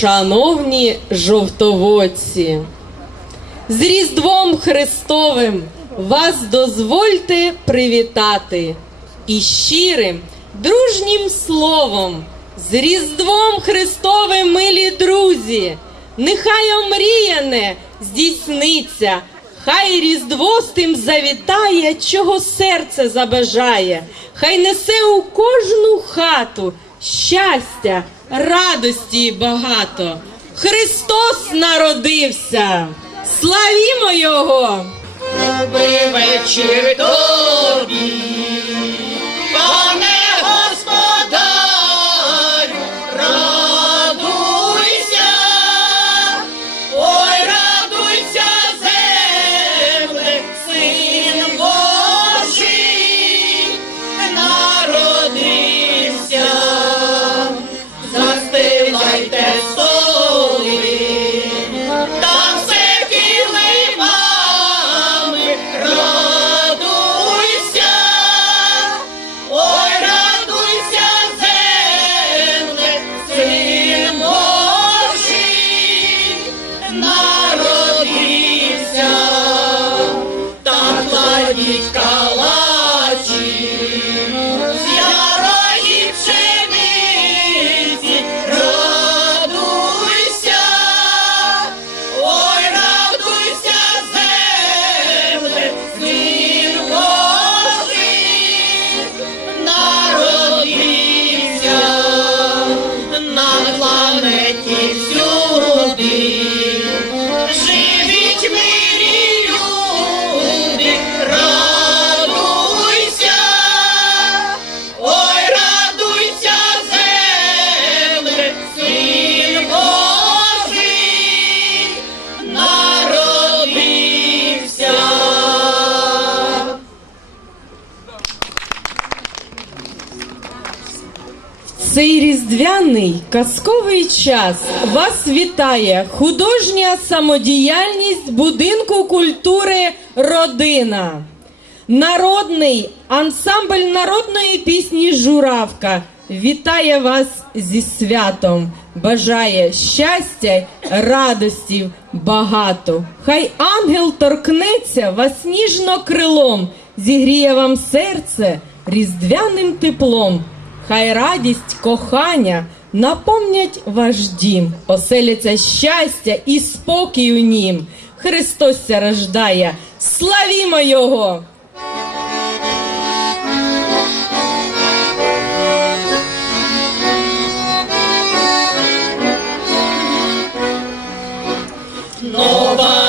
Шановні жовтоводці, з Різдвом Христовим вас дозвольте привітати і щирим, дружнім словом, з Різдвом Христовим, милі друзі, нехай омріяне здійсниться, хай Різдво з тим завітає, чого серце забажає, хай несе у кожну хату щастя, радості багато. Христос народився! Славімо Його! Добрий вечір тобі, пане різдвяний казковий час вас вітає художня самодіяльність будинку культури Родина. Народний ансамбль народної пісні Журавка вітає вас зі святом. Бажає щастя, радості багато. Хай ангел торкнеться вас ніжно крилом, зігріє вам серце різдвяним теплом. Хай радість, кохання наповнять ваш дім, оселяться щастя і спокій у нім. Христос ся рождає, славімо Його! Нова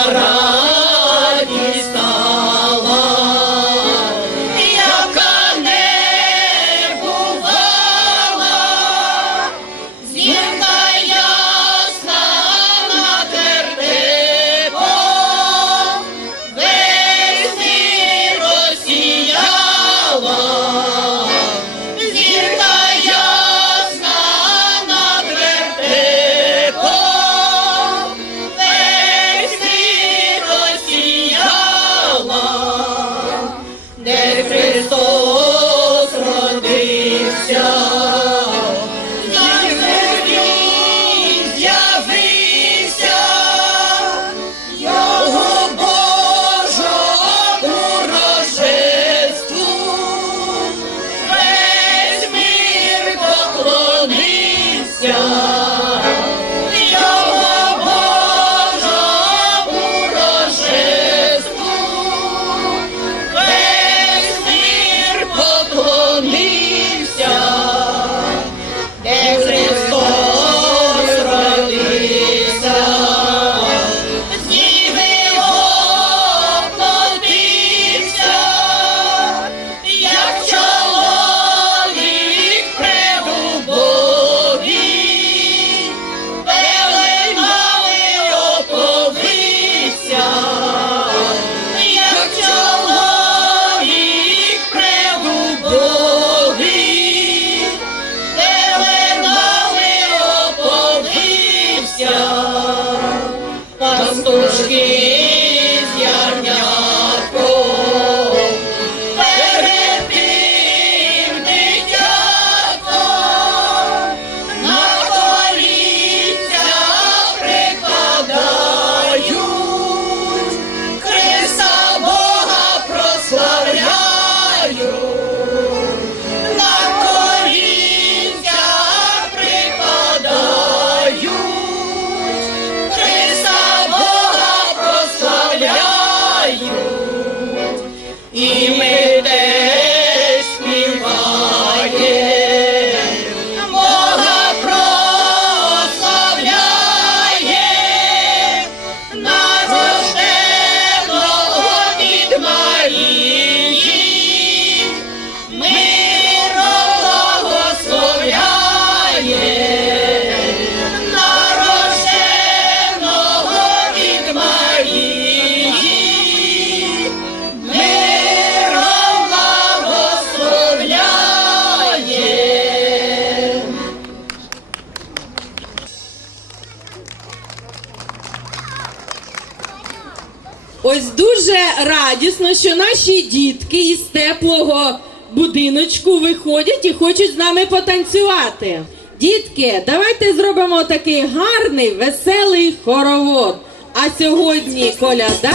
Ось дуже радісно, що наші дітки із теплого будиночку виходять і хочуть з нами потанцювати. Дітки, давайте зробимо такий гарний, веселий хоровод. А сьогодні коляда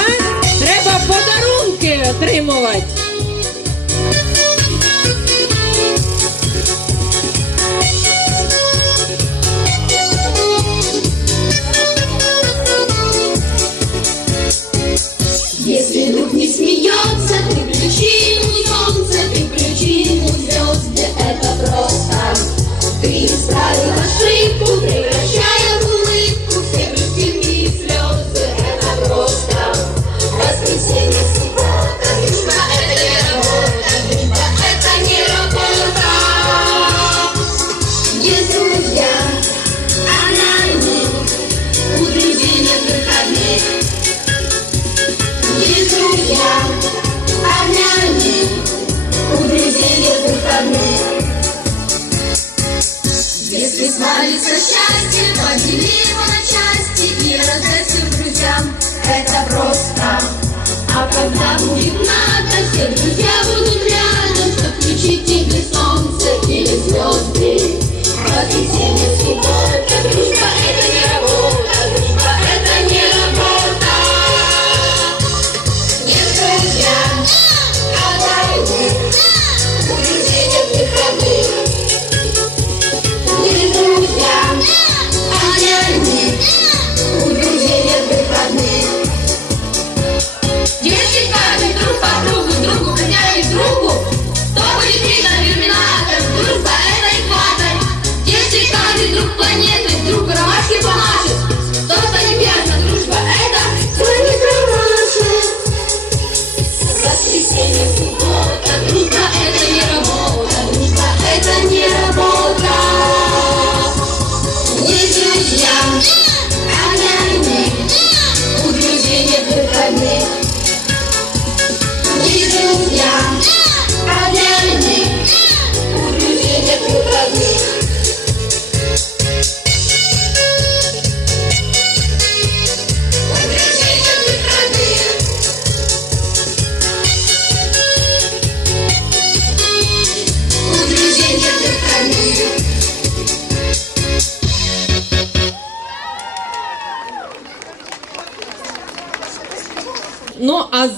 треба подарунки отримувати.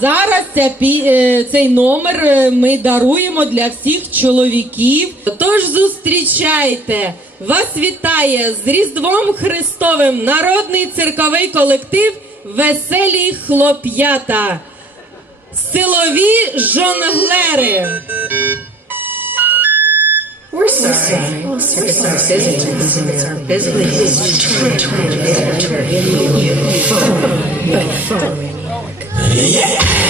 Зараз ця е, цей номер е, ми даруємо для всіх чоловіків. Тож зустрічайте! Вас вітає з Різдвом Христовим народний цирковий колектив Веселі хлоп'ята. Силові жонглери. We're sorry. Circus are busy. They're busy. Just trying to enter in you. But phone. Yeah.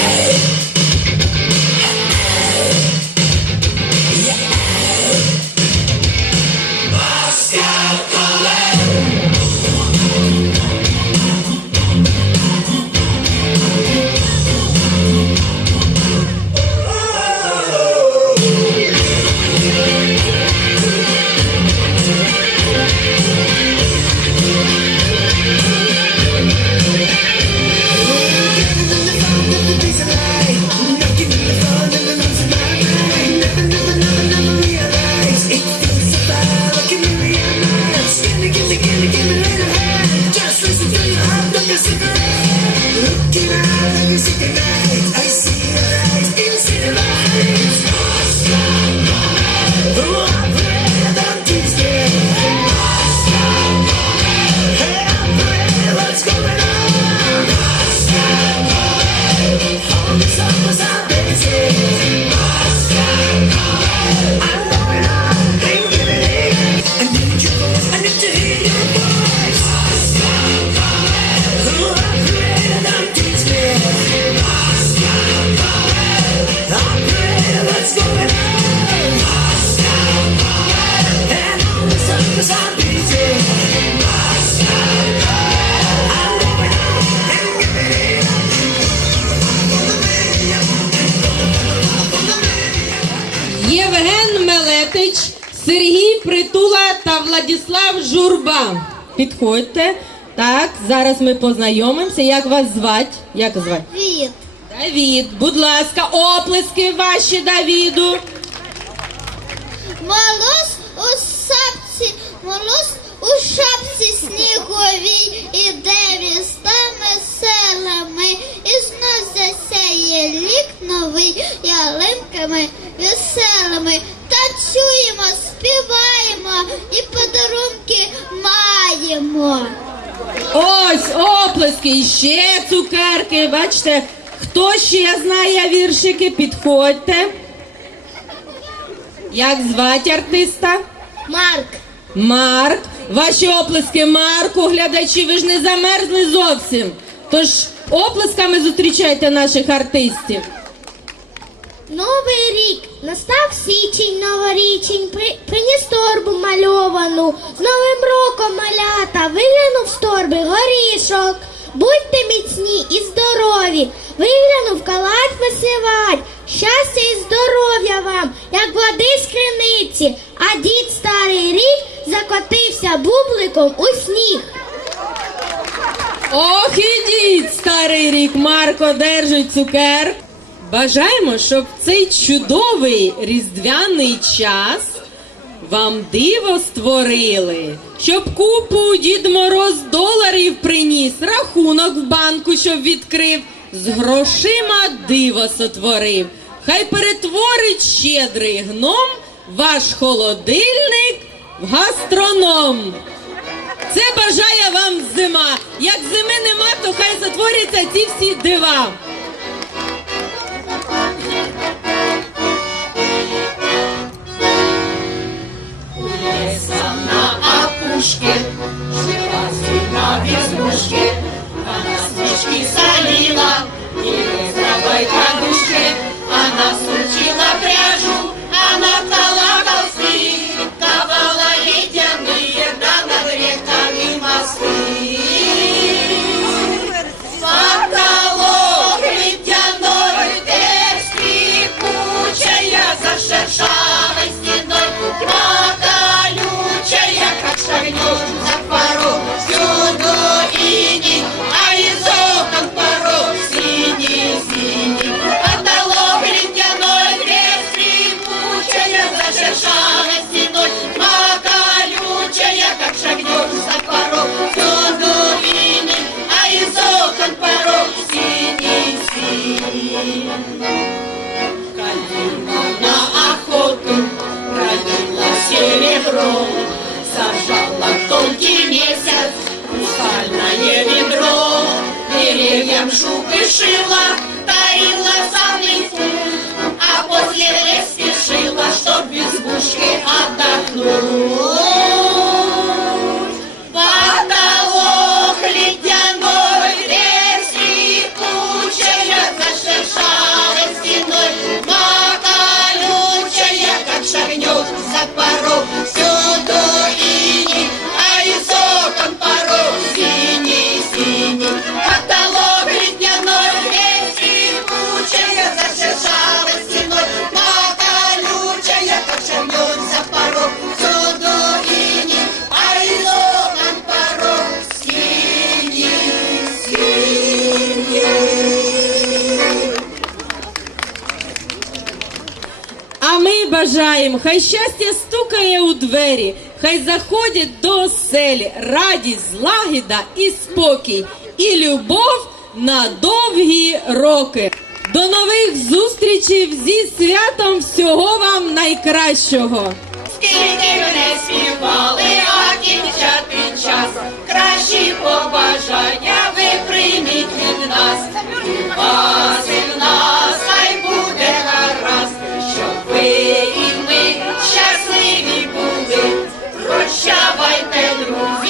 Сергій Притула та Владіслав Журба. Підходьте. Так, зараз ми познайомимося. Як вас звати? Як звати? Давід. Давід, будь ласка, оплески ваші Давіду. Мороз у сапці, мороз у шапці сніговій, іде вістами селами, і знов засяє лік новий ялинками веселими. Танцюємо, співаємо і подарунки маємо. Ось оплески, ще цукерки. Бачите, хто ще знає віршики, підходьте. Як звати артиста? Марк. Марк. Ваші оплески Марку, глядачі, ви ж не замерзли зовсім. Тож оплесками зустрічайте наших артистів. Новий рік настав січень новорічень, при, приніс торбу мальовану. З Новим роком малята виглянув з торби горішок. Будьте міцні і здорові, виглянув калач висівать. Щастя і здоров'я вам, як води з криниці, а дід старий рік закотився бубликом у сніг. Ох, ідіть, старий рік, Марко держить цукер. Бажаємо, щоб цей чудовий різдвяний час вам диво створили, щоб купу Дід Мороз доларів приніс, рахунок в банку, щоб відкрив, з грошима диво сотворив. Хай перетворить щедрий гном ваш холодильник в гастроном. Це бажає вам зима. Як зими нема, то хай затворяться ці всі дива. Леса на опушке, серебро, сажала тонкий месяц, хрустальное ведро, деревьям шубы шила, дарила самый путь, а после спешила, чтоб без бушки отдохнуть. Бажаємо, хай щастя стукає у двері, хай заходять до оселі радість, злагіда і спокій, і любов на довгі роки. До нових зустрічей зі святом всього вам найкращого! Скільки не співали, а кінчати час. Кращі побажання ви прийміть від нас. прощавайте, друзі.